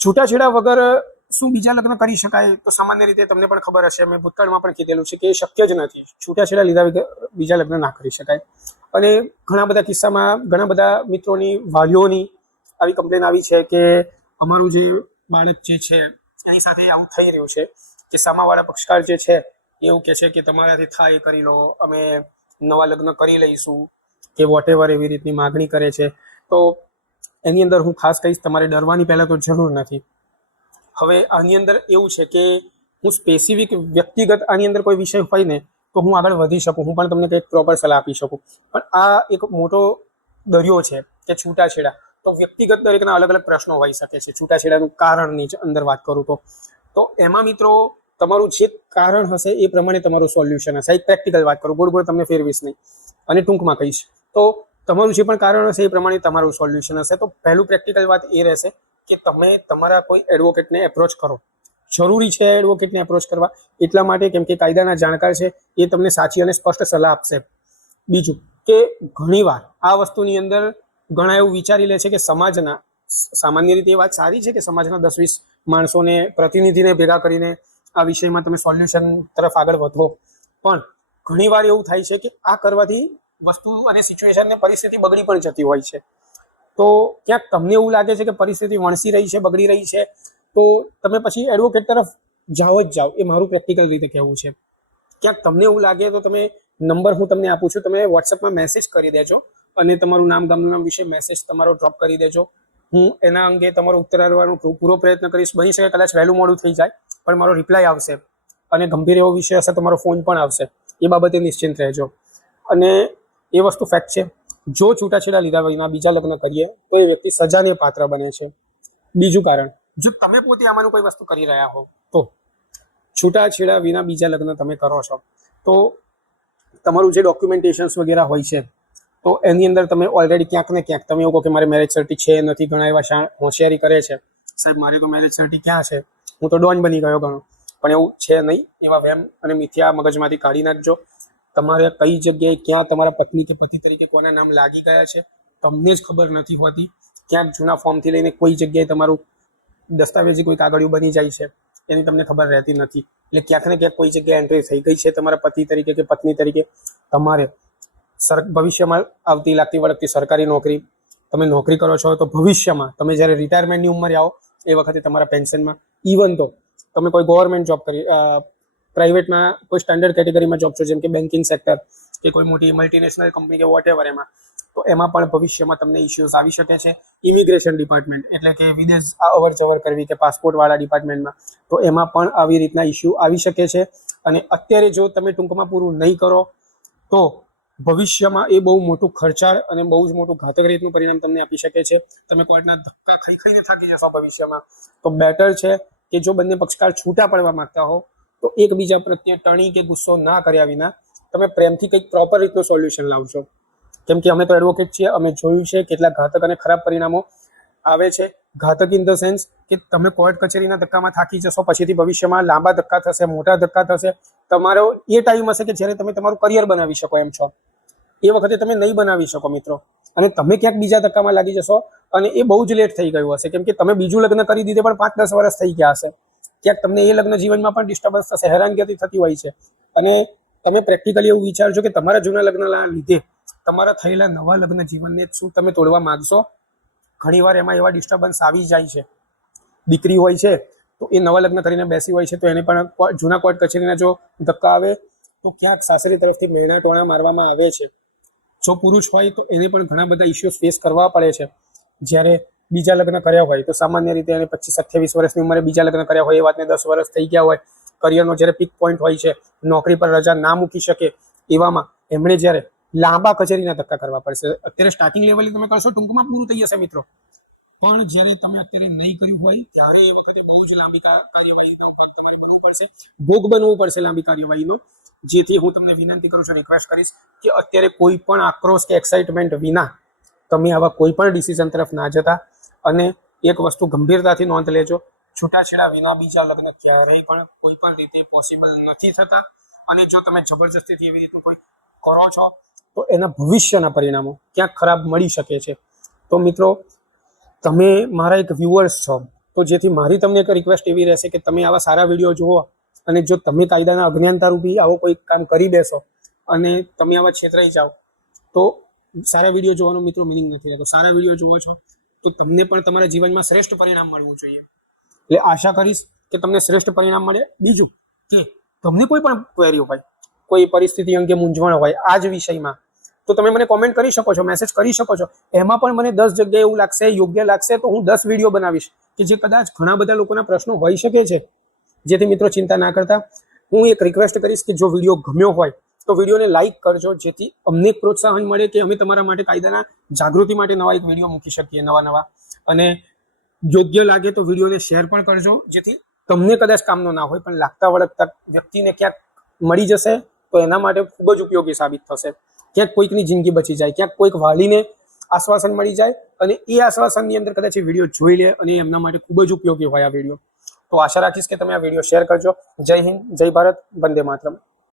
છૂટાછેડા વગર શું બીજા લગ્ન કરી શકાય? તો સામાન્ય રીતે તમને પણ ખબર હશે, મેં ભૂતકાળમાં પણ કીધેલું છે કે શક્ય જ નથી. છૂટાછેડા લીધા વગર બીજા લગ્ન ના કરી શકાય. અને ઘણા બધા કિસ્સામાં ઘણા બધા મિત્રોની, વાલીઓની આવી કમ્પ્લેન આવી છે કે અમારું જે બાળક જે છે એની સાથે આવું થઈ રહ્યું છે કે સામાવાળા પક્ષકાર જે છે એવું કહે છે કે તમારાથી થાય કરી લો, અમે નવા લગ્ન કરી લઈશું કે વોટેવર એવી રીતની માગણી કરે છે. તો એની અંદર હું ખાસ કહીશ, તમારે ડરવાની પહેલાં તો જરૂર નથી. હવે આની અંદર એવું છે કે હું સ્પેસિફિક વ્યક્તિગત આની અંદર કોઈ વિષય હોય ને તો હું આગળ વધી શકું, હું પણ તમને કંઈક પ્રોપર સલાહ આપી શકું. પણ આ એક મોટો દરિયો છે કે છૂટાછેડા, તો વ્યક્તિગત દરેકના અલગ અલગ પ્રશ્નો હોઈ શકે છે. છૂટાછેડાનું કારણની અંદર વાત કરું તો એમાં મિત્રો તમારું જે કારણ હશે એ પ્રમાણે તમારું સોલ્યુશન હશે. એક પ્રેક્ટિકલ વાત કરું, ગોળ ગોળ તમને ફેરવીશ નહીં અને ટૂંકમાં કહીશ. તો તમારું જે પણ કારણ હશે એ પ્રમાણે તમારું સોલ્યુશન હશે. તો પહેલું પ્રેક્ટિકલ વાત એ રહેશે કે તમે તમારા કોઈ એડવોકેટને એપ્રોચ કરો. જરૂરી છે એડવોકેટને એપ્રોચ કરવા એટલા માટે કેમ કે કાયદાના જાણકાર છે, એ તમને સાચી અને સ્પષ્ટ સલાહ આપશે. બીજું કે ઘણીવાર આ વસ્તુની અંદર ઘણા એવું વિચારી લે છે કે સમાજના, સામાન્ય રીતે એ વાત સારી છે કે સમાજના 10-20 માણસોને, પ્રતિનિધિને ભેગા કરીને આ વિષયમાં તમે સોલ્યુશન તરફ આગળ વધો. પણ ઘણીવાર એવું થાય છે કે આ કરવાથી વસ્તુ અને સિચ્યુએશન ને પરિસ્થિતિ બગડી પણ જતી હોય છે. તો ક્યાંક તમને એવું લાગે છે કે પરિસ્થિતિ વણસી રહી છે, બગડી રહી છે, તો તમે પછી એડવોકેટ તરફ જાઓ જ જાઓ. એ મારું પ્રેક્ટિકલ રીતે કહેવું છે. ક્યાંક તમને એવું લાગે તો તમે નંબર હું તમને આપું છું, તમે વોટ્સએપમાં મેસેજ કરી દેજો અને તમારું નામ, ગામનું નામ વિશે મેસેજ તમારો ડ્રોપ કરી દેજો. હું એના અંગે તમારો ઉત્તર આપવાનો પૂરો પ્રયત્ન કરીશ. બની શકે કદાચ વહેલું મોડું થઈ જાય પણ મારો રિપ્લાય આવશે. અને ગંભીર એવો વિષય હશે તો મારો ફોન પણ આવશે. એ બાબતે નિશ્ચિંત રહેજો. અને એ વસ્તુ ફેક્ટ છે, જો છૂટાછેડા લીધા વિના બીજા લગ્ન કરીએ તો એ વ્યક્તિ સજાને પાત્ર બને છે. બીજું કારણ, જો તમે પોતે આમાંનું કોઈ વસ્તુ કરી રહ્યા હો તો છૂટાછેડા વિના બીજા લગ્ન તમે કરો છો તો તમારું જે ડોક્યુમેન્ટેશન્સ વગેરે હોય છે તો એની અંદર તમે ઓલરેડી ક્યાંક ને ક્યાંક તમે એવું કહો કે મારે મેરેજ સર્ટી છે નથી. ઘણા એવા હોશિયારી કરે છે, સાહેબ મારે તો મેરેજ સર્ટી ક્યાં છે, હું તો ડોન બની ગયો ઘણો. પણ એવું છે નહીં. એવા વહેમ અને મિથ્યા મગજમાંથી કાઢી નાખજો. તમારે કઈ જગ્યાએ ક્યાં તમારા પત્ની કે પતિ તરીકે કોના નામ લાગી ગયા છે તમને જ ખબર નથી હોતી. ક્યાંક જૂના ફોર્મથી લઈને કોઈ જગ્યાએ તમારું દસ્તાવેજી કોઈ કાગળિયું બની જાય છે, એની તમને ખબર રહેતી નથી. એટલે ક્યાંક ને ક્યાંક કોઈ જગ્યાએ એન્ટ્રી થઈ ગઈ છે તમારા પતિ તરીકે કે પત્ની તરીકે. તમારે ભવિષ્યમાં આવતી લાગતી વળગતી સરકારી નોકરી, તમે નોકરી કરો છો તો ભવિષ્યમાં તમે જ્યારે રિટાયરમેન્ટની ઉંમરે આવો એ વખતે તમારા પેન્શનમાં, ઇવન તો તમે કોઈ ગવર્મેન્ટ જોબ કરી, પ્રાઇવેટમાં કોઈ સ્ટાન્ડર્ડ કેટેગરીમાં જોબ છો જેમ કે બેન્કિંગ સેક્ટર કે કોઈ મોટી મલ્ટીનેશનલ કંપની કે વોટેવર, એમાં તો એમાં પણ ભવિષ્યમાં તમને ઇસ્યુઝ આવી શકે છે. ઇમિગ્રેશન ડિપાર્ટમેન્ટ એટલે કે વિદેશ અવર જવર કરવી કે પાસપોર્ટવાળા ડિપાર્ટમેન્ટમાં, તો એમાં પણ આવી રીતના ઇસ્યુ આવી શકે છે. અને અત્યારે જો તમે ટૂંકમાં પૂરું નહીં કરો તો ભવિષ્યમાં એ બહુ મોટું ખર્ચાળ અને બહુ જ મોટું ઘાતક રીતનું પરિણામ તમને આપી શકે છે. તમે કોર્ટના ધક્કા ખાઈને થાકી જશો ભવિષ્યમાં. તો બેટર છે કે જો બંને પક્ષકાર છૂટા પડવા માંગતા હો તો એકબીજા પ્રત્યે ટણી કે ગુસ્સો ના કર્યા વિના તમે પ્રેમથી કંઈક પ્રોપર રીતનું સોલ્યુશન લાવશો. કેમ કે અમે તો એડવોકેટ છીએ, અમે જોયું છે કેટલા ઘાતક અને ખરાબ પરિણામો આવે છે. ઘાતક ઇન ધ સેન્સ કે તમે કોર્ટ કચેરીના ધક્કામાં થાકી જશો, પછીથી ભવિષ્યમાં લાંબા ધક્કા થશે, મોટા ધક્કા થશે. તમારો એ ટાઈમ હશે કે જ્યારે તમે તમારું કરિયર બનાવી શકો એમ છો, એ વખતે તમે નહીં બનાવી શકો મિત્રો. અને તમે ક્યાંક બીજા ધક્કામાં લાગી જશો અને એ બહુ જ લેટ થઈ ગયું હશે કેમ કે તમે બીજું લગ્ન કરી દીધે પણ 5-10 વર્ષ થઈ ગયા હશે. ક્યાંક તમને એ લગ્ન જીવનમાં પણ ડિસ્ટર્બન્સ થશે, હેરાનગતિ થતી હોય છે. અને તમે પ્રેક્ટિકલી એવું વિચારજો કે તમારા જૂના લગ્નના લીધે તમારા થયેલા નવા લગ્ન જીવનને શું તમે તોડવા માંગશો? ઘણીવાર એમાં એવા ડિસ્ટર્બન્સ આવી જાય છે. દીકરી હોય છે તો એ નવા લગ્ન કરીને બેસી હોય છે તો એને પણ જૂના કોર્ટ કચેરીના જો ધક્કા આવે તો ક્યાંક સાસરી તરફથી મેણા ટોણા મારવામાં આવે છે. જો પુરુષ હોય તો એને પણ ઘણા બધા ઇસ્યુઝ ફેસ કરવા પડે છે. જ્યારે બીજા લગ્ન કર્યા હોય તો સામાન્ય રીતે એને 25-28 વર્ષની ઉંમરે બીજા લગ્ન કર્યા હોય, એ વાતને 10 વર્ષ થઈ ગયા હોય, કરિયરનો જ્યારે પીક પોઈન્ટ હોય છે, નોકરી પર રજા ના મૂકી શકે, એવામાં એમણે જ્યારે લાંબા કચેરીના ધક્કા કરવા પડશે. અત્યારે સ્ટાર્ટિંગ લેવલે તમે કરશો ટૂંકમાં પૂરું થઈ જશે મિત્રો. પણ જ્યારે તમે અત્યારે નહીં કર્યું હોય ત્યારે એ વખતે બહુ જ લાંબી કાર્યવાહીનો ભાગ તમારે બનવું પડશે, ભોગ બનવું પડશે લાંબી કાર્યવાહીનો. જેથી હું તમને વિનંતી કરું છું, રિક્વેસ્ટ કરીશ કે અત્યારે કોઈ પણ આક્રોશ કે એક્સાઇટમેન્ટ વિના તમે આવા કોઈ પણ ડિસિઝન તરફ ના જતા. અને એક વસ્તુ ગંભીરતાથી નોંધ લેજો, છૂટાછેડા વિના બીજા લગ્ન ક્યારેય પણ કોઈ પણ રીતે પોસિબલ નથી થતા. અને જો તમે જબરજસ્તીથી એવી રીતનું કોઈ કરો છો તો એના ભવિષ્યના પરિણામો ક્યાંક ખરાબ મળી શકે છે. તો મિત્રો તમે મારા એક વ્યુઅર્સ છો, તો જેથી મારી તમને એક રિક્વેસ્ટ એવી રહેશે કે તમે આવા સારા વિડીયો જુઓ, અને જો તમે કાયદાના અજ્ઞાનતા રૂપી આવો કોઈ કામ કરી બેસો અને તમે આવા છેતરાઈ જાઓ તો સારા વિડીયો જોવાનો મિત્રો મિનિંગ નથી રહેતો. સારા વિડીયો જુઓ છો તો તમને પણ તમારા જીવનમાં શ્રેષ્ઠ પરિણામ મળવું જોઈએ. એટલે આશા કરીશ કે તમને શ્રેષ્ઠ પરિણામ મળે. બીજું કે તમને કોઈ પણ ક્વેરી હોય, કોઈ પરિસ્થિતિ અંગે મૂંઝવણ હોય આ જ વિષયમાં, તો તમે મને કોમેન્ટ કરી શકો છો, મેસેજ કરી શકો છો. એમાં પણ મને 10 જગ્યાએ એવું લાગશે યોગ્ય લાગશે તો હું 10 વિડીયો બનાવીશ કે જે કદાચ ઘણા બધા લોકોના પ્રશ્નો હોઈ શકે છે. જેથી મિત્રો ચિંતા ના કરતા, હું એક રિક્વેસ્ટ કરીશ કે જો વિડીયો ગમ્યો હોય તો વિડીયોને લાઇક કરજો, જેથી અમને પ્રોત્સાહન મળે કે અમે તમારા માટે કાયદાના જાગૃતિ માટે નવા એક વિડીયો મૂકી શકીએ, નવા. અને યોગ્ય લાગે તો વિડીયોને શેર પણ કરજો, જેથી તમને કદાચ કામનો ના હોય પણ લાગતા વળગતા વ્યક્તિને ક્યાંક મળી જશે તો એના માટે ખૂબ જ ઉપયોગી સાબિત થશે. ક્યાંક કોઈકની જિંદગી બચી જાય, ક્યાંક કોઈક વાલીને આશ્વાસન મળી જાય, અને એ આશ્વાસનની અંદર કદાચ એ વિડીયો જોઈ લે અને એમના માટે ખૂબ જ ઉપયોગી હોય આ વિડીયો. તો આશા રાખીશ કે તમે આ વિડીયો શેર કરજો. જય હિન્દ, જય ભારત, વંદે માતરમ.